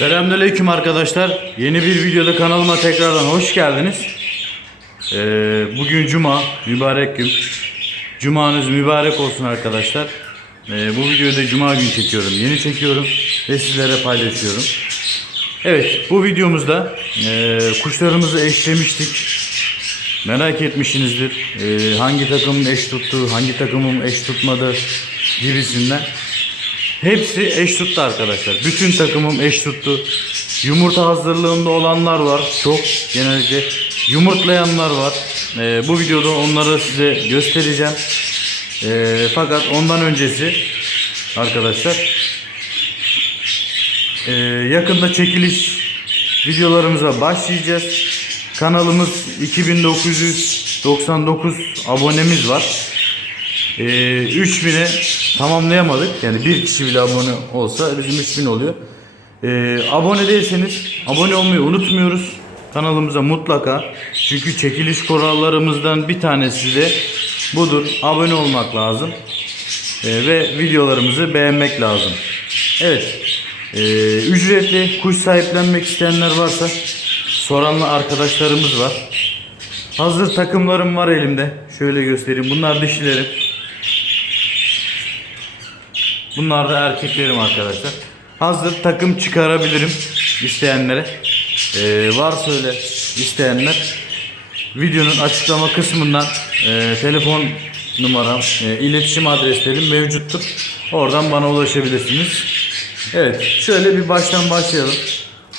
Selamünaleyküm arkadaşlar. Yeni bir videoda kanalıma tekrardan hoş geldiniz. Ee, bugün cuma, mübarek gün. Cumanız mübarek olsun arkadaşlar. Ee, bu videoyu da cuma günü çekiyorum. Yeni çekiyorum ve sizlere paylaşıyorum. Evet, bu videomuzda e, kuşlarımızı eşlemiştik. Merak etmişsinizdir. Ee, hangi takım eş tuttu, hangi takımım eş tutmadı gibisinden. Hepsi eş tuttu arkadaşlar. Bütün takımım eş tuttu. Yumurta hazırlığında olanlar var. Çok genellikle yumurtlayanlar var. Ee, bu videoda onları size göstereceğim. Ee, fakat ondan öncesi arkadaşlar ee, yakında çekiliş videolarımıza başlayacağız. Kanalımız 2999 abonemiz var. Ee, 3000'e tamamlayamadık. Yani bir kişi bile abone olsa bizim 3000 oluyor. Ee, abone değilseniz abone olmayı unutmuyoruz. Kanalımıza mutlaka. Çünkü çekiliş kurallarımızdan bir tanesi de budur. Abone olmak lazım. Ee, ve videolarımızı beğenmek lazım. Evet. Ee, ücretli kuş sahiplenmek isteyenler varsa soranlı arkadaşlarımız var. Hazır takımlarım var elimde. Şöyle göstereyim. Bunlar dişilerim. Bunlar da erkeklerim arkadaşlar. Hazır takım çıkarabilirim isteyenlere. Ee, varsa öyle isteyenler videonun açıklama kısmından e, telefon numaram, e, iletişim adreslerim mevcuttur. Oradan bana ulaşabilirsiniz. Evet, şöyle bir baştan başlayalım.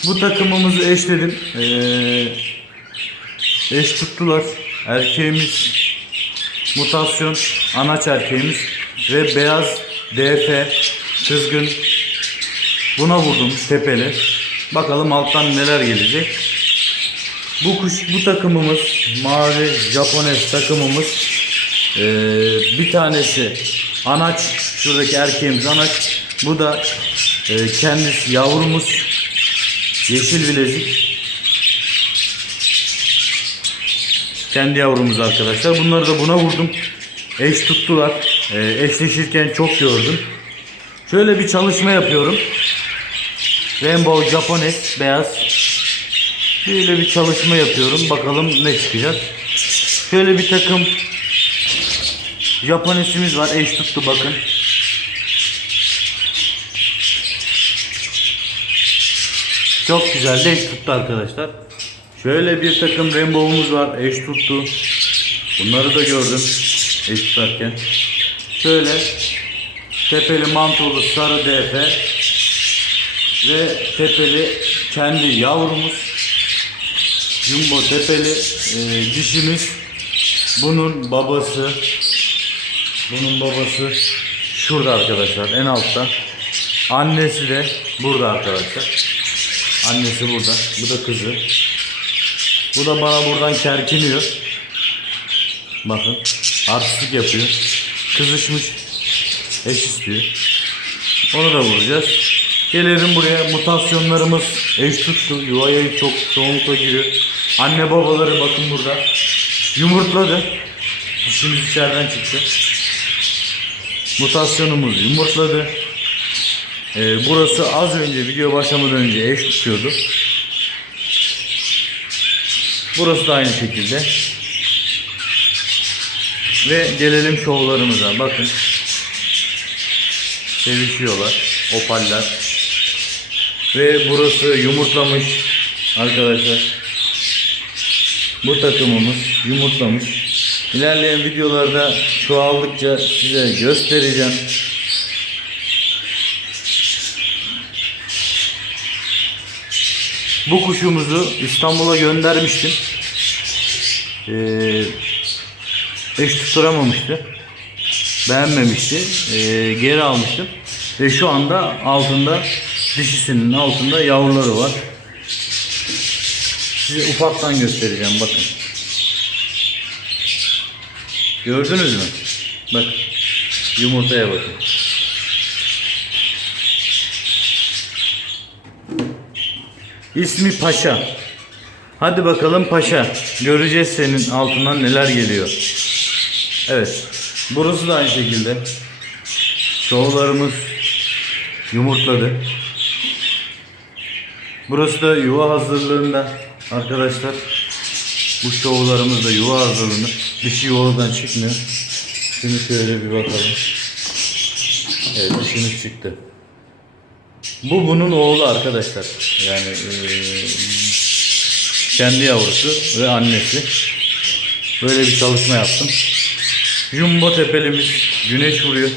Bu takımımızı eşledim. Ee, eş tuttular. Erkeğimiz mutasyon anaç erkeğimiz ve beyaz DF kızgın buna vurdum tepeli. Bakalım alttan neler gelecek. Bu kuş bu takımımız mavi Japones takımımız ee, bir tanesi anaç şuradaki erkeğimiz anaç. Bu da e, kendisi yavrumuz yeşil bilezik. Kendi yavrumuz arkadaşlar. Bunları da buna vurdum. Eş tuttular ee, eşleşirken çok gördüm şöyle bir çalışma yapıyorum Rainbow Japones beyaz böyle bir çalışma yapıyorum bakalım ne çıkacak şöyle bir takım Japonesimiz var eş tuttu bakın Çok güzel de eş tuttu arkadaşlar. Şöyle bir takım rainbow'umuz var. Eş tuttu. Bunları da gördüm. Eş tutarken. Şöyle tepeli mantolu sarı DF ve tepeli kendi yavrumuz jumbo tepeli e, dişimiz bunun babası bunun babası şurada arkadaşlar en altta annesi de burada arkadaşlar Annesi burada. Bu da kızı. Bu da bana buradan kerkiniyor. Bakın. Artistlik yapıyor. Kızışmış. Eş istiyor. Onu da vuracağız. Gelelim buraya. Mutasyonlarımız eş tuttu. Yuvaya çok çoğunlukla giriyor. Anne babaları bakın burada. Yumurtladı. Dişimiz içeriden çıktı. Mutasyonumuz yumurtladı. Ee, burası az önce video başlamadan önce eş tutuyordu. Burası da aynı şekilde. Ve gelelim şovlarımıza. Bakın. Sevişiyorlar. Opaller. Ve burası yumurtlamış arkadaşlar. Bu takımımız yumurtlamış. İlerleyen videolarda çoğaldıkça size göstereceğim. Bu kuşumuzu İstanbul'a göndermiştim. Ee, eş tutturamamıştı. Beğenmemişti. Ee, geri almıştım. Ve şu anda altında dişisinin altında yavruları var. Size ufaktan göstereceğim bakın. Gördünüz mü? Bak. Yumurtaya bakın. İsmi Paşa. Hadi bakalım Paşa. Göreceğiz senin altından neler geliyor. Evet. Burası da aynı şekilde. Şovlarımız yumurtladı. Burası da yuva hazırlığında arkadaşlar. Bu şovlarımız da yuva hazırlığında. Dişi yuvadan çıkmıyor. Şimdi şöyle bir bakalım. Evet dişimiz çıktı. Bu bunun oğlu arkadaşlar. Yani eee, kendi yavrusu ve annesi. Böyle bir çalışma yaptım. Jumbo tepelimiz güneş vuruyor.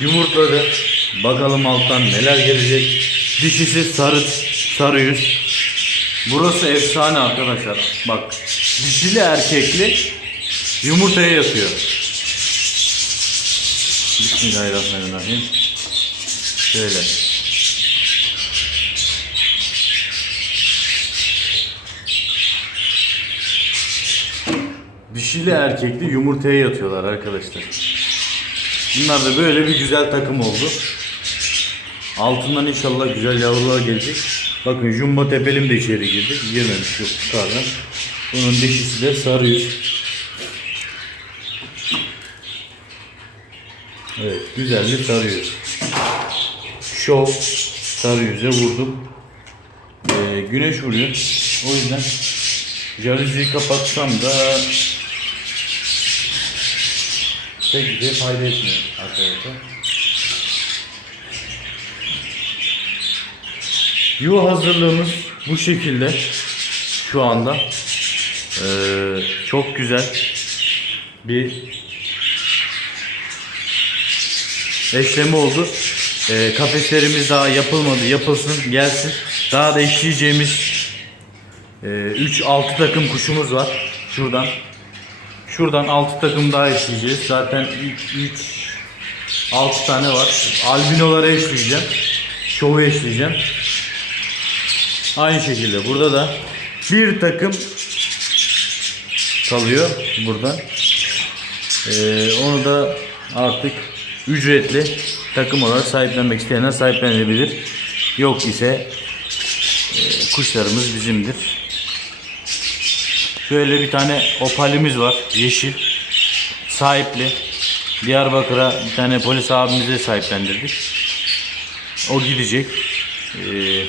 Yumurtladı. Bakalım alttan neler gelecek. Dişisi sarı sarı yüz. Burası efsane arkadaşlar. Bak dişili erkekli yumurtaya yatıyor. Bismillahirrahmanirrahim. Şöyle. Dişili erkekli yumurtaya yatıyorlar arkadaşlar. Bunlar da böyle bir güzel takım oldu. Altından inşallah güzel yavrular gelecek. Bakın jumbo tepelim de içeri girdi. Girmemiş yok yukarıdan. Bunun dişisi de sarı. Evet güzel bir sarı yüz. Şov sarı yüze vurdum. Ee, güneş vuruyor. O yüzden jaluziyi kapatsam da pek bir fayda etmiyor arkadaşlar. Yuva hazırlığımız bu şekilde şu anda. Ee, çok güzel bir eşleme oldu. Ee, kafeslerimiz daha yapılmadı. Yapılsın, gelsin. Daha da eşleyeceğimiz 3-6 takım kuşumuz var. Şuradan. Şuradan 6 takım daha eşleyeceğiz. Zaten 3 6 tane var. Albinolara eşleyeceğim. Şovu eşleyeceğim. Aynı şekilde burada da bir takım kalıyor burada. Ee, onu da artık ücretli takım olarak sahiplenmek isteyenler sahiplenebilir. Yok ise e, kuşlarımız bizimdir. Şöyle bir tane opalimiz var. Yeşil. Sahipli. Diyarbakır'a bir tane polis abimize sahiplendirdik. O gidecek. Ee,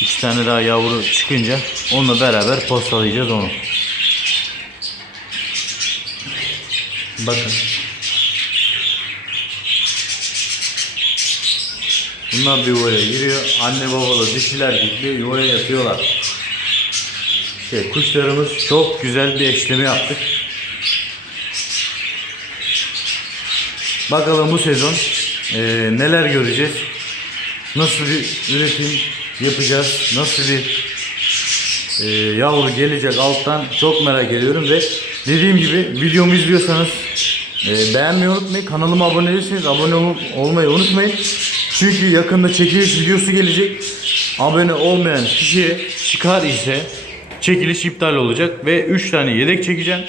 iki tane daha yavru çıkınca onunla beraber postalayacağız onu. Bakın. Bunlar bir yuvaya giriyor. Anne babalı dişiler gibi yuvaya yatıyorlar. Şey, kuşlarımız çok güzel bir eşleme yaptık. Bakalım bu sezon eee, neler göreceğiz. Nasıl bir üretim yapacağız. Nasıl bir eee, yavru gelecek alttan çok merak ediyorum ve dediğim gibi videomu izliyorsanız eee, beğenmeyi unutmayın. Kanalıma abone değilseniz abone ol- olmayı unutmayın. Çünkü yakında çekiliş videosu gelecek. Abone olmayan kişiye çıkar ise çekiliş iptal olacak ve 3 tane yedek çekeceğim.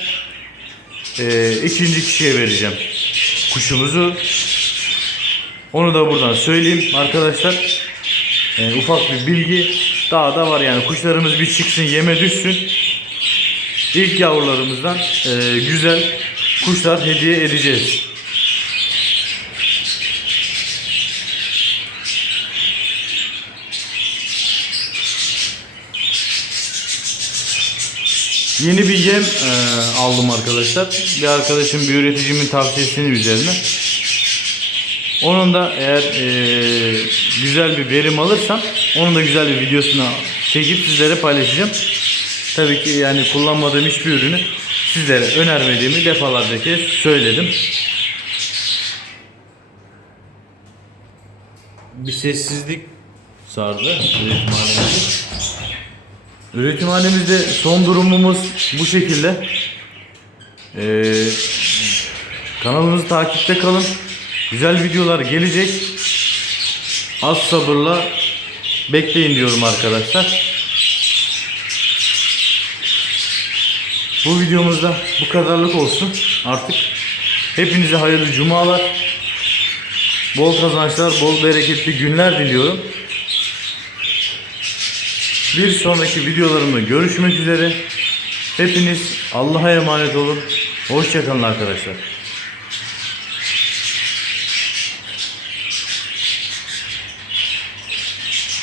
Ee, ikinci kişiye vereceğim kuşumuzu. Onu da buradan söyleyeyim arkadaşlar. Ee, ufak bir bilgi daha da var yani kuşlarımız bir çıksın yeme düşsün. İlk yavrularımızdan e, güzel kuşlar hediye edeceğiz. Yeni bir yem e, aldım arkadaşlar. Bir arkadaşım bir üreticimin tavsiyesinin üzerine. Onun da eğer e, güzel bir verim alırsam onun da güzel bir videosunu çekip sizlere paylaşacağım. Tabii ki yani kullanmadığım hiçbir ürünü sizlere önermediğimi defalarca kez söyledim. Bir sessizlik sardı. Üretimhanemizde son durumumuz bu şekilde. Ee, kanalımızı takipte kalın. Güzel videolar gelecek. Az sabırla bekleyin diyorum arkadaşlar. Bu videomuzda bu kadarlık olsun. Artık hepinize hayırlı cumalar. Bol kazançlar, bol bereketli günler diliyorum. Bir sonraki videolarımda görüşmek üzere. Hepiniz Allah'a emanet olun. Hoşçakalın arkadaşlar.